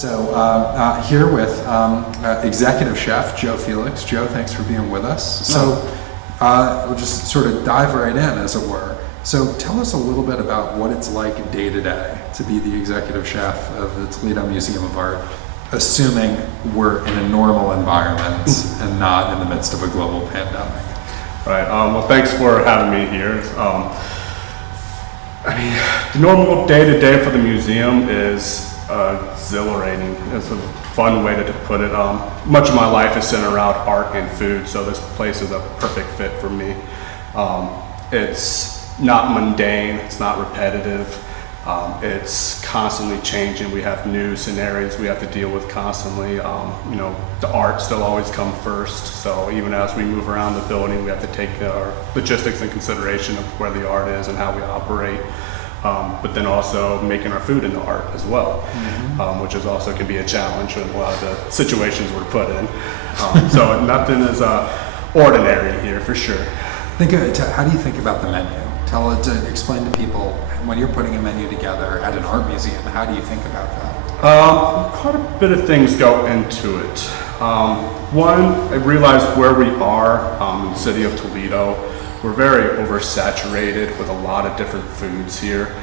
So here with executive chef Joe Felix. Joe, thanks for being with us. So we'll just sort of dive right in, as it were. So tell us a little bit about what it's like day to day to be the executive chef of the Toledo Museum of Art, assuming we're in a normal environment and not in the midst of a global pandemic. Right. Well, thanks for having me here. I mean, the normal day-to-day for the museum is exhilarating. It's a fun way to put it. Much of my life is centered around art and food, so this place is a perfect fit for me. It's not mundane, it's not repetitive. It's constantly changing. We have new scenarios we have to deal with constantly. You know, the art still always come first, so even as we move around the building, we have to take our logistics in consideration of where the art is and how we operate. But then also making our food into art as well, which is also can be a challenge in a lot of the situations we're put in. So nothing is ordinary here for sure. How do you think about the menu? Explain to people, when you're putting a menu together at an art museum, how do you think about that? Quite a bit of things go into it. One, I realized where we are in the city of Toledo. We're very oversaturated with a lot of different foods here.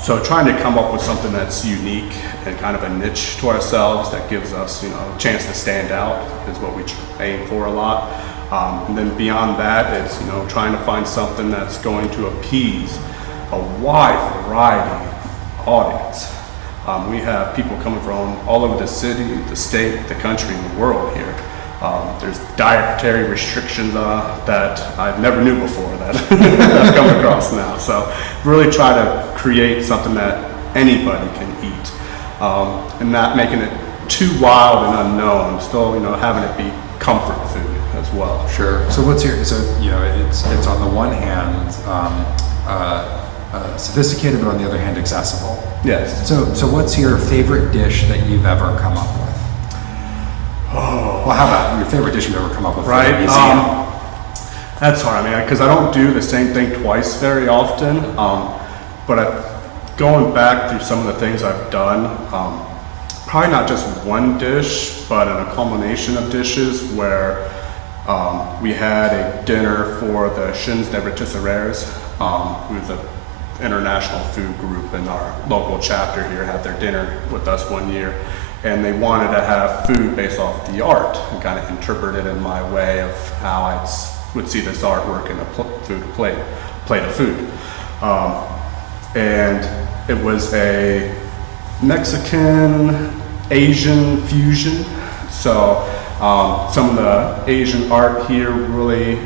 So trying to come up with something that's unique and kind of a niche to ourselves that gives us, you know, a chance to stand out is what we aim for a lot. And then beyond that, it's, you know, trying to find something that's going to appease a wide variety audience. We have people coming from all over the city, the state, the country, and the world here. There's dietary restrictions that I never knew before that I've come across now. So really try to create something that anybody can eat, and not making it too wild and unknown. Still, you know, having it be comfort food as well. Sure. So it's on the one hand sophisticated, but on the other hand accessible. Yes. So what's your favorite dish that you've ever come up with? Oh. Well, how about your favorite dish you've ever come up with? Right. That's hard. I mean, because I don't do the same thing twice very often. Going back through some of the things I've done, probably not just one dish, but in a culmination of dishes where we had a dinner for the Chins de Rotisseries, who's an international food group, and our local chapter here had their dinner with us one year. And they wanted to have food based off the art and kind of interpret it in my way of how I would see this artwork in a plate of food. And it was a Mexican Asian fusion. So some of the Asian art here really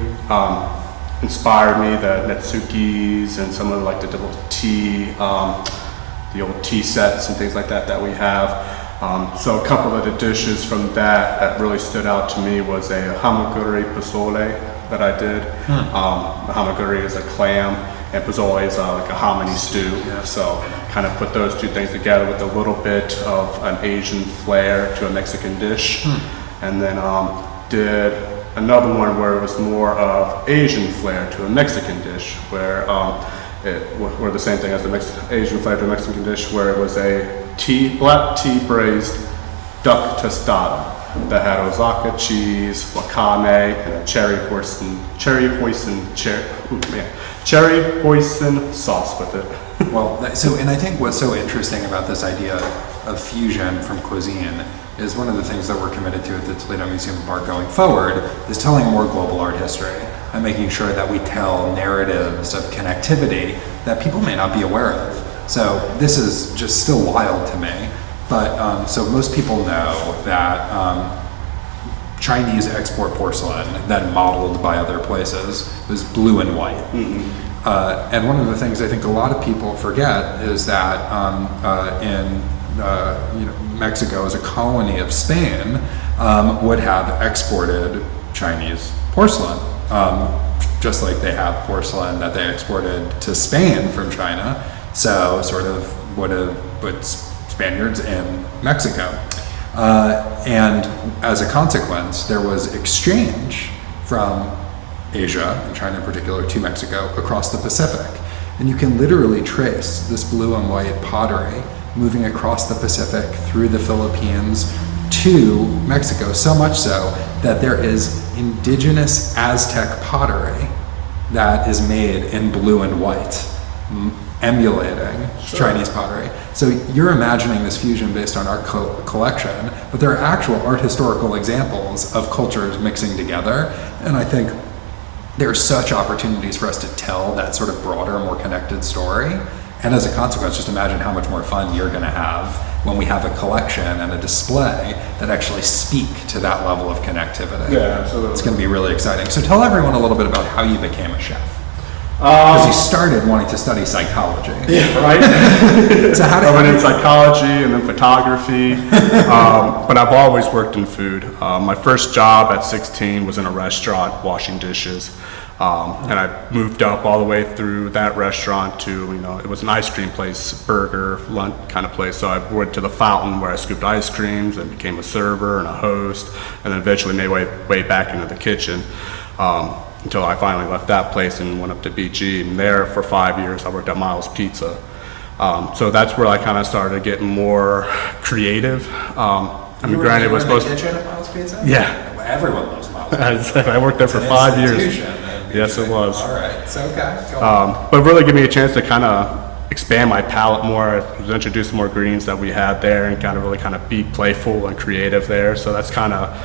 inspired me, the Netsukis and some of like the old tea sets and things like that we have. So a couple of the dishes from that really stood out to me was a hamaguri pozole that I did. Hamaguri is a clam, and pozole is like a hominy stew. Yeah. So kind of put those two things together with a little bit of an Asian flair to a Mexican dish. And then did another one where it was more of Asian flair to a Mexican dish, where were the same thing as the Asian flair to a Mexican dish, where it was a black tea braised duck tostada that had Osaka cheese, wakame, and a cherry hoisin sauce with it. Well, and I think what's so interesting about this idea of fusion from cuisine is one of the things that we're committed to at the Toledo Museum of Art going forward is telling more global art history and making sure that we tell narratives of connectivity that people may not be aware of. So this is just still wild to me, but so most people know that Chinese export porcelain, then modeled by other places, was blue and white. And one of the things I think a lot of people forget is that Mexico, as a colony of Spain, would have exported Chinese porcelain, just like they have porcelain that they exported to Spain from China. So sort of would have put Spaniards in Mexico. And as a consequence, there was exchange from Asia, and China in particular, to Mexico across the Pacific. And you can literally trace this blue and white pottery moving across the Pacific through the Philippines to Mexico, so much so that there is indigenous Aztec pottery that is made in blue and white, emulating Chinese pottery. So you're imagining this fusion based on art collection, but there are actual art historical examples of cultures mixing together, and I think there are such opportunities for us to tell that sort of broader, more connected story. And as a consequence, just imagine how much more fun you're going to have when we have a collection and a display that actually speak to that level of connectivity. Yeah, absolutely. It's going to be really exciting. So tell everyone a little bit about how you became a chef. Because you started wanting to study psychology. Yeah, right. So I went in psychology and then photography, but I've always worked in food. My first job at 16 was in a restaurant washing dishes. And I moved up all the way through that restaurant to, it was an ice cream place, burger, lunch kind of place. So I went to the Fountain where I scooped ice creams and became a server and a host, and then eventually made way back into the kitchen until I finally left that place and went up to BG. And there for 5 years, I worked at Miles Pizza. So that's where I kind of started getting more creative. Granted, it was supposed to. Kitchen at Miles Pizza? Yeah. Everyone loves Miles Pizza. I worked there for 5 years. Yes, it was. All right, so okay. Go on. But really gave me a chance to kind of expand my palette more. I was introduced to more greens that we had there and really be playful and creative there. So that's kind of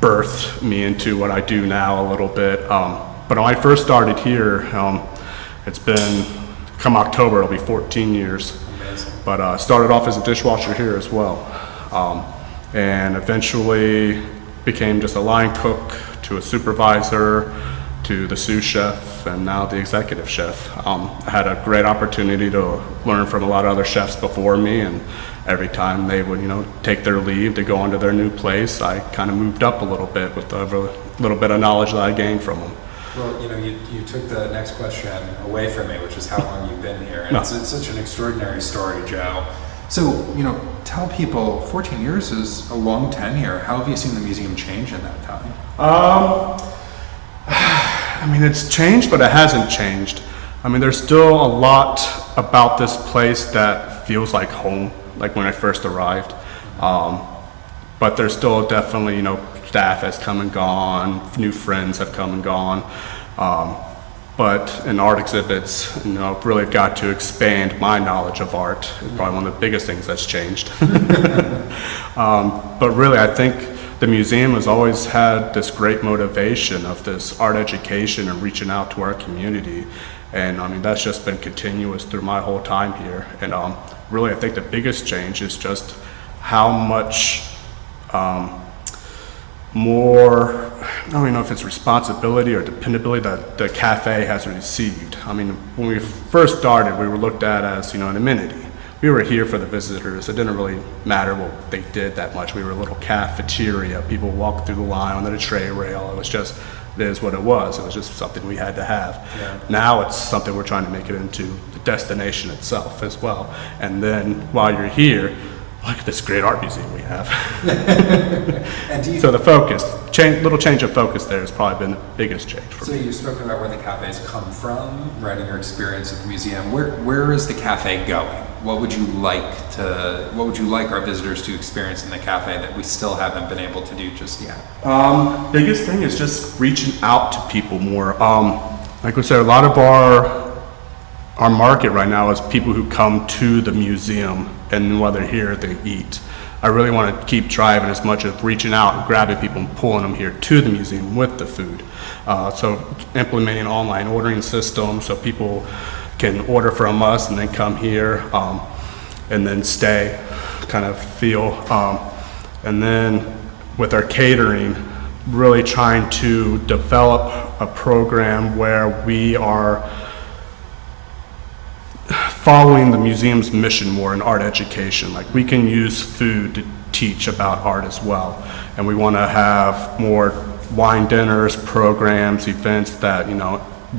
birthed me into what I do now a little bit. But when I first started here, it's been, come October, it'll be 14 years. Amazing. But started off as a dishwasher here as well. And eventually became just a line cook, to a supervisor, to the sous chef, and now the executive chef. I had a great opportunity to learn from a lot of other chefs before me, and every time they would, take their leave to go on to their new place, I kind of moved up a little bit with the little bit of knowledge that I gained from them. Well, you took the next question away from me, which is how long you've been here. And it's such an extraordinary story, Joe. So, tell people, 14 years is a long tenure. How have you seen the museum change in that time? It's changed, but it hasn't changed. There's still a lot about this place that feels like home, like when I first arrived. But there's still definitely, staff has come and gone, new friends have come and gone. But in art exhibits, really got to expand my knowledge of art. It's probably one of the biggest things that's changed. But really, I think the museum has always had this great motivation of this art education and reaching out to our community. And that's just been continuous through my whole time here. And really, I think the biggest change is just how much more, I don't even know if it's responsibility or dependability that the cafe has received. When we first started, we were looked at as, an amenity. We were here for the visitors. It didn't really matter what they did that much. We were a little cafeteria. People walked through the line on the tray rail. It is what it was. It was just something we had to have. Yeah. Now it's something we're trying to make it into the destination itself as well. And then while you're here, look at this great art museum we have. And so the focus, little change of focus there has probably been the biggest change for me. So you've spoken about where the cafes come from, right, in your experience at the museum. Where is the cafe going? What would you like our visitors to experience in the cafe that we still haven't been able to do just yet? Biggest thing is just reaching out to people more. Like we said, a lot of our market right now is people who come to the museum, and while they're here, they eat. I really want to keep driving as much of reaching out and grabbing people and pulling them here to the museum with the food. So implementing an online ordering system so people can order from us and then come here and then stay, kind of feel. And then with our catering, really trying to develop a program where we are following the museum's mission more in art education. Like, we can use food to teach about art as well. And we want to have more wine dinners, programs, events that,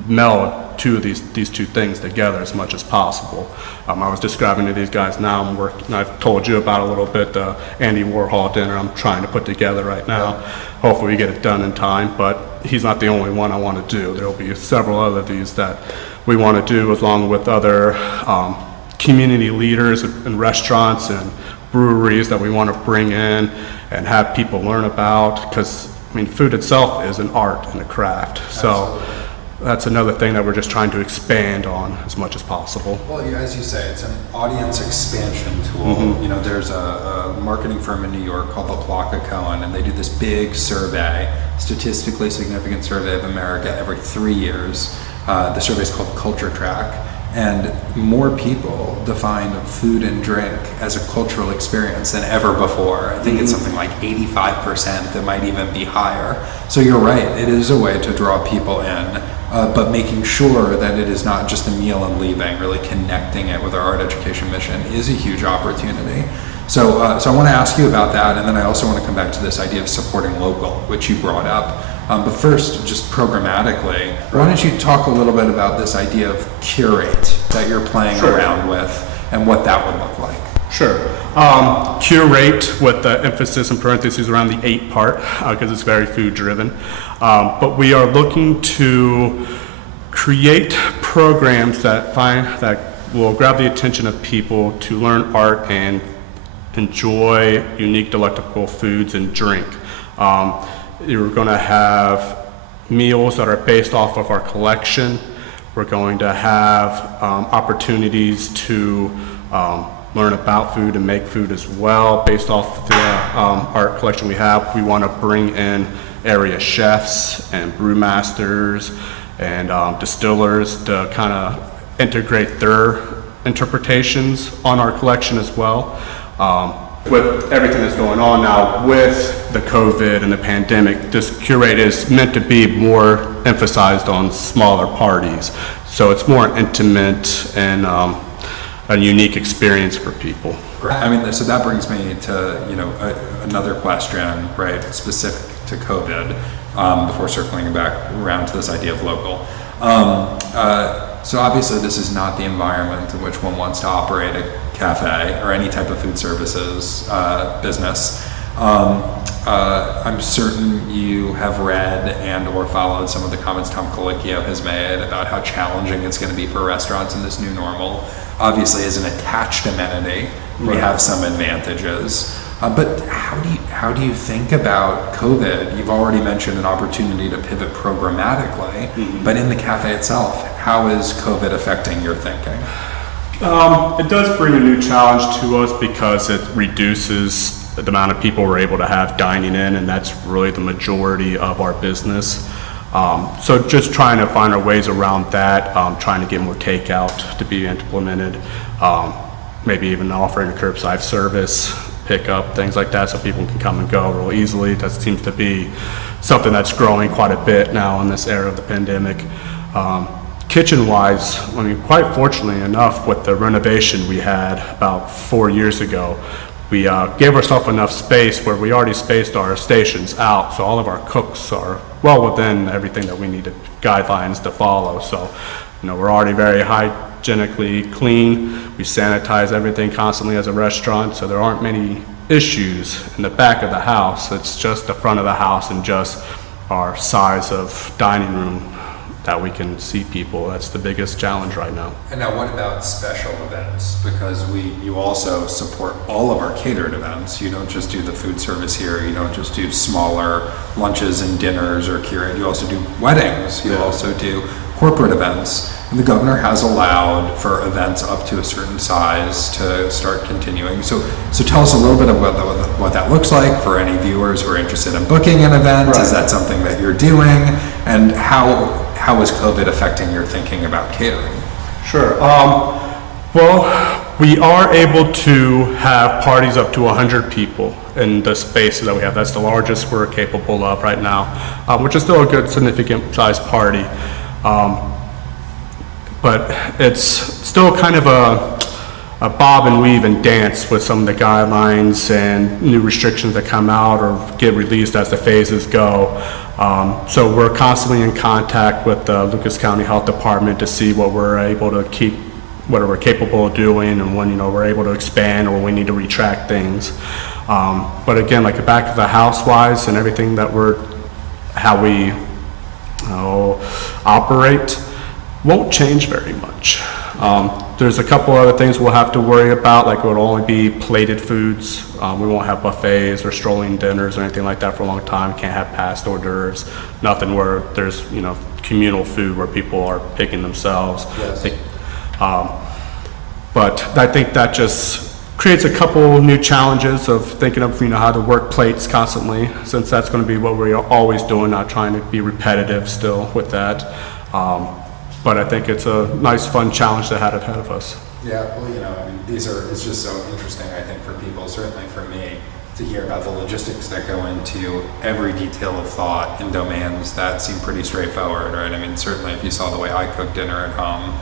meld these two things together as much as possible. I was describing to these guys now, I've told you about a little bit the Andy Warhol dinner I'm trying to put together right now. Hopefully we get it done in time, but he's not the only one I want to do. There will be several other of these that we want to do along with other community leaders and restaurants and breweries that we want to bring in and have people learn about, because I mean, food itself is an art and a craft. So that's another thing that we're just trying to expand on as much as possible. Well, as you say, it's an audience expansion tool. You know, there's a marketing firm in New York called the Plaka Cohen, and they do this big survey, statistically significant survey of America every 3 years. The survey is called Culture Track. And more people define food and drink as a cultural experience than ever before. I think it's something like 85%, it might even be higher. So you're right, it is a way to draw people in, but making sure that it is not just a meal and leaving, really connecting it with our art education mission is a huge opportunity. So I want to ask you about that, and then I also want to come back to this idea of supporting local, which you brought up. But first, just programmatically, why don't you talk a little bit about this idea of Curate that you're playing around with and what that would look like? Sure. Curate, with the emphasis in parentheses around the 8 part, because it's very food driven. But we are looking to create programs that will grab the attention of people to learn art and enjoy unique, delectable foods and drink. You're going to have meals that are based off of our collection. We're going to have opportunities to learn about food and make food as well based off the art collection we have. We want to bring in area chefs and brewmasters and distillers to kind of integrate their interpretations on our collection as well. With everything that's going on now with the COVID and the pandemic, this Curate is meant to be more emphasized on smaller parties. So it's more intimate and a unique experience for people. I mean, so that brings me to, you know, another question, right, specific to COVID, before circling back around to this idea of local. So obviously this is not the environment in which one wants to operate a cafe or any type of food services business. I'm certain you have read and or followed some of the comments Tom Colicchio has made about how challenging it's going to be for restaurants in this new normal. Obviously, as an attached amenity, we have some advantages. But how do you think about COVID? You've already mentioned an opportunity to pivot programmatically, but in the cafe itself, how is COVID affecting your thinking? It does bring a new challenge to us because it reduces the amount of people we're able to have dining in, and that's really the majority of our business. So just trying to find our ways around that, trying to get more takeout to be implemented, maybe even offering a curbside service, pickup, things like that, so people can come and go real easily. That seems to be something that's growing quite a bit now in this era of the pandemic. Kitchen-wise, I mean, quite fortunately enough, with the renovation we had about 4 years ago, we gave ourselves enough space where we already spaced our stations out, so all of our cooks are well within everything that we needed guidelines to follow. So, you know, we're already very hygienically clean. We sanitize everything constantly as a restaurant, so there aren't many issues in the back of the house. It's just the front of the house and just our size of dining room that we can see people. That's the biggest challenge right now. And now what about special events? Because you also support all of our catered events. You don't just do the food service here. You don't just do smaller lunches and dinners or Curate. You also do weddings. You also do corporate events. And the governor has allowed for events up to a certain size to start continuing. So tell us a little bit about what that looks like for any viewers who are interested in booking an event. Right. Is that something that you're doing? And how is COVID affecting your thinking about catering? Sure. Well, we are able to have parties up to 100 people in the spaces that we have. That's the largest we're capable of right now, which is still a good, significant sized party. But it's still kind of a bob and weave and dance with some of the guidelines and new restrictions that come out or get released as the phases go. So we're constantly in contact with the Lucas County Health Department to see what we're able to keep, what we're capable of doing, and when, you know, we're able to expand or we need to retract things. But again, like the back of the house wise and everything that how we operate won't change very much. There's a couple other things we'll have to worry about, like it will only be plated foods. We won't have buffets or strolling dinners or anything like that for a long time. Can't have past hors d'oeuvres, nothing where there's, communal food where people are picking themselves. Yes. But I think that just creates a couple new challenges of thinking of, how to work plates constantly, since that's going to be what we're always doing, not trying to be repetitive still with that. But I think it's a nice, fun challenge to have ahead of us. Yeah, well, it's just so interesting, I think, for people, certainly for me, to hear about the logistics that go into every detail of thought in domains that seem pretty straightforward, right? Certainly if you saw the way I cook dinner at home,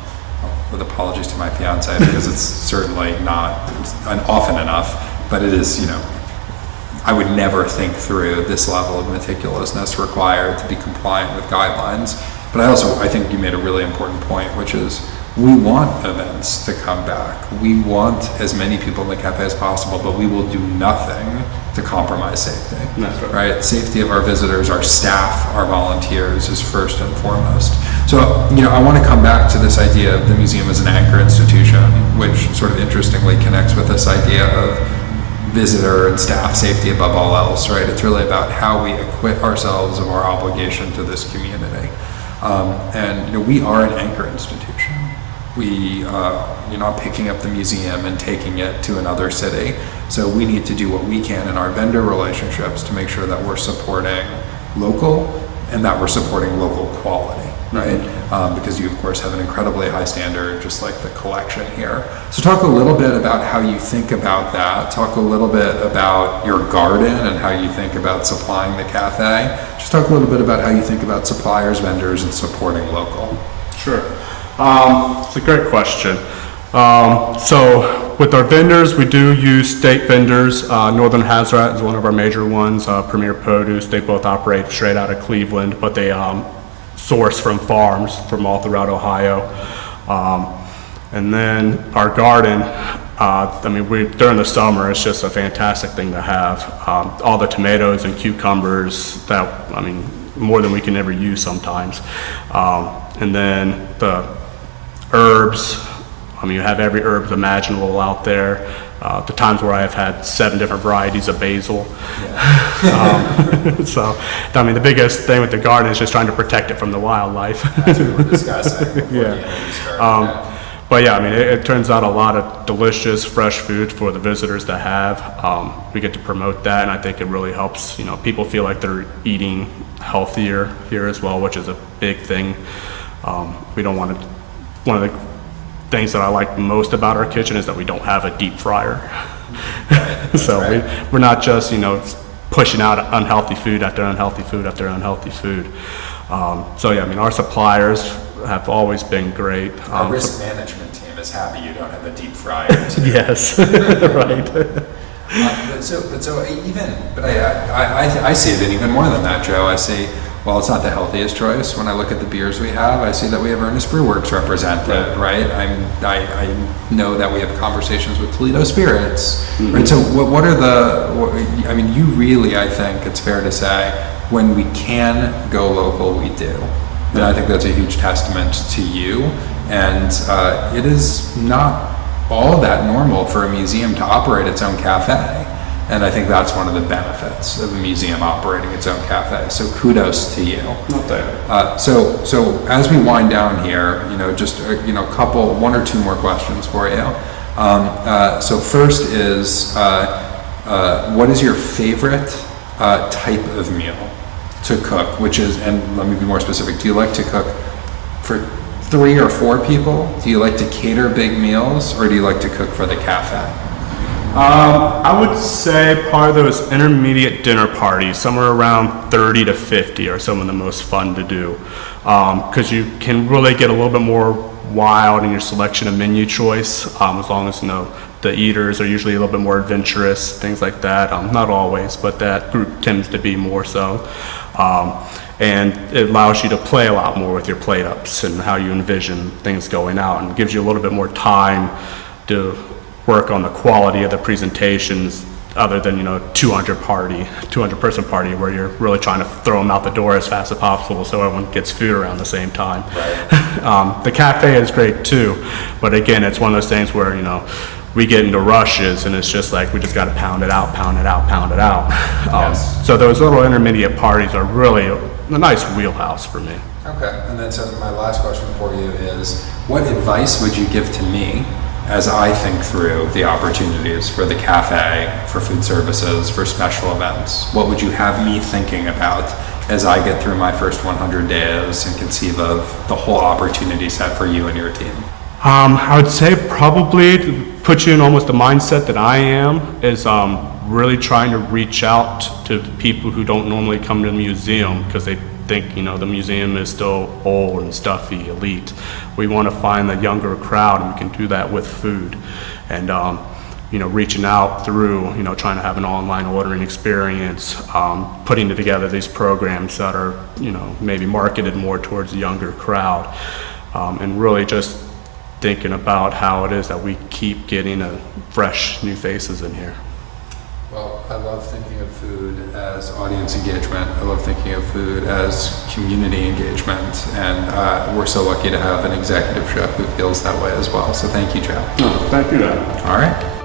with apologies to my fiance, because it's certainly not often enough, but it is, I would never think through this level of meticulousness required to be compliant with guidelines. But I think you made a really important point, which is we want events to come back. We want as many people in the cafe as possible, but we will do nothing to compromise safety. That's right. Safety of our visitors, our staff, our volunteers is first and foremost. So, I want to come back to this idea of the museum as an anchor institution, which sort of interestingly connects with this idea of visitor and staff safety above all else, right? It's really about how we acquit ourselves of our obligation to this community. And we are an anchor institution. We, you're not picking up the museum and taking it to another city. So we need to do what we can in our vendor relationships to make sure that we're supporting local and that we're supporting local quality, right? Because you, of course, have an incredibly high standard, just like the collection here. So talk a little bit about how you think about that. Talk a little bit about your garden and how you think about supplying the cafe. Just talk a little bit about how you think about suppliers, vendors, and supporting local. Sure. It's a great question. So with our vendors, we do use state vendors. Northern Hazrat is one of our major ones. Premier Produce, they both operate straight out of Cleveland, but they source from farms from all throughout Ohio. And then our garden, during the summer, it's just a fantastic thing to have. All the tomatoes and cucumbers that, more than we can ever use sometimes. And then the herbs, you have every herb imaginable out there. The times where I have had 7 different varieties of basil. Yeah. The biggest thing with the garden is just trying to protect it from the wildlife. That's what we're discussing. Yeah. But yeah, it turns out a lot of delicious, fresh food for the visitors to have. We get to promote that, and I think it really helps, people feel like they're eating healthier here as well, which is a big thing. We don't want to, one of the things that I like most about our kitchen is that we don't have a deep fryer. So we're not just, pushing out unhealthy food after unhealthy food after unhealthy food. Our suppliers have always been great. Our risk management team is happy you don't have a deep fryer. Yes, right. I see it in even more than that, Joe. I see, well, it's not the healthiest choice. When I look at the beers we have, I see that we have Ernest Brew Works represented, right? I know that we have conversations with Toledo Spirits, right? So what are you really, I think it's fair to say, when we can go local, we do. And I think that's a huge testament to you. And it is not all that normal for a museum to operate its own cafe. And I think that's one of the benefits of a museum operating its own cafe. So kudos to you. Not that. So as we wind down here, just one or two more questions for you. So first is, what is your favorite type of meal to cook? Which is, and let me be more specific. Do you like to cook for 3 or 4 people? Do you like to cater big meals, or do you like to cook for the cafe? I would say part of those intermediate dinner parties, somewhere around 30 to 50, are some of the most fun to do, because you can really get a little bit more wild in your selection of menu choice, as long as the eaters are usually a little bit more adventurous, things like that. Not always, but that group tends to be more so. And it allows you to play a lot more with your plate ups and how you envision things going out, and gives you a little bit more time to work on the quality of the presentations other than 200 person party where you're really trying to throw them out the door as fast as possible so everyone gets food around the same time. Right. The cafe is great too, but again, it's one of those things where we get into rushes and it's just like we just got to pound it out. Yes. So those little intermediate parties are really a nice wheelhouse for me. Okay, and then so my last question for you is, what advice would you give to me as I think through the opportunities for the cafe, for food services, for special events? What would you have me thinking about as I get through my first 100 days and conceive of the whole opportunity set for you and your team? I would say probably to put you in almost the mindset that I am is really trying to reach out to people who don't normally come to the museum because they think the museum is still old and stuffy, elite. We want to find the younger crowd, and we can do that with food. And reaching out through trying to have an online ordering experience, putting together these programs that are maybe marketed more towards the younger crowd, and really just thinking about how it is that we keep getting fresh new faces in here. Well, I love thinking of food as audience engagement. I love thinking of food as community engagement. And we're so lucky to have an executive chef who feels that way as well. So thank you, Jeff. Thank you, Adam. All right.